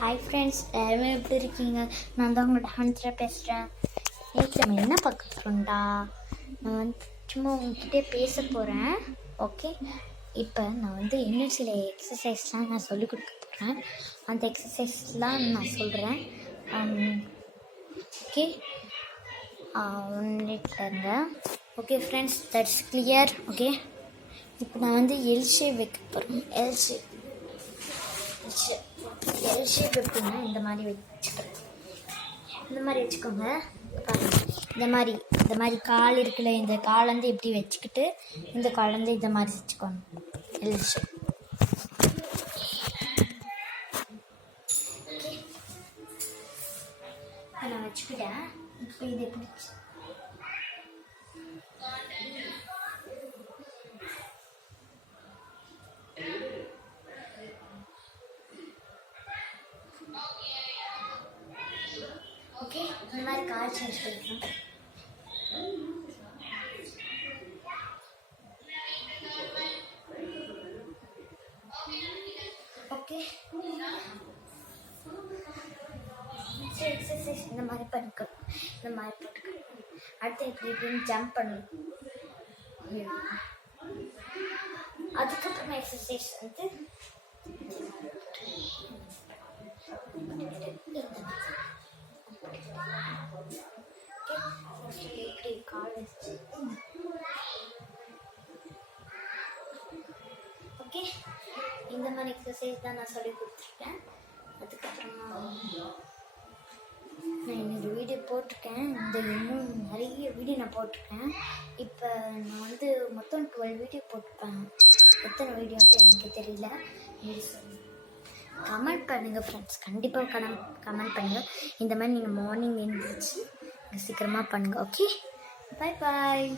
Hi friends, எல்லாருமே எப்படி இருக்கீங்க? நான் தான் உங்களோட ஹன்ஸ்ரா பேசுகிறேன். நேற்று நம்ம என்ன பார்க்க போகிறோம்டா, நான் வந்து சும்மா உங்ககிட்டே பேச போகிறேன். ஓகே, இப்போ நான் வந்து இன்னும் சில எக்ஸசைஸ்லாம் நான் சொல்லிக் கொடுக்க போகிறேன். அந்த எக்ஸசைஸ்லாம் நான் சொல்கிறேன். ஓகே, 1 மினிட்ல இருங்க. Okay friends, that's clear. Okay, இப்போ நான் வந்து எல் ஷேப் வைக்க போகிறேன். எல் ஷேப் எப்படின்னா இந்த மாதிரி வச்சுக்கிறேன். இந்த மாதிரி வச்சுக்கோங்க. இந்த மாதிரி கால் இருக்குல்ல, இந்த கால் வந்து இப்படி வச்சுக்கிட்டு இந்த கால் வந்து இந்த மாதிரி வச்சுக்கோங்க. L shape. நான் வச்சுக்கிட்டேன். இப்போ இது எப்படி ஓகே, இந்த மாதிரி கால் சேஞ்ச் பண்ணிக்கலாம். ஓகே, எக்ஸசைஸ் இந்த மாதிரி பண்ணிக்கணும். இந்த மாதிரி போட்டுக்கணும். அடுத்து இப்படி இப்படின்னு ஜம்ப் பண்ணணும். அதுக்கப்புறமா எக்ஸசைஸ் வந்து இப்படி கால் வச்சு ஓகே, இந்த மாதிரி எக்ஸசைஸ் தான் நான் சொல்லி கொடுத்துருக்கேன். அதுக்கப்புறமா நான் இன்னொரு வீடியோ போட்டிருக்கேன். இன்னும் நிறைய வீடியோ நான் போட்டிருக்கேன். இப்போ நான் வந்து மொத்தம் 12 வீடியோ போட்டிருப்பேன். எத்தனை வீடியோன்ட்டு எனக்கு தெரியல. கமெண்ட் பண்ணுங்கள் ஃப்ரெண்ட்ஸ், கண்டிப்பாக கமெண்ட் பண்ணுங்கள். இந்த மாதிரி நீங்கள் மார்னிங் எழுந்திரிச்சு சீக்கிரமாக பண்ணுங்கள். ஓகே, பாய் பாய்.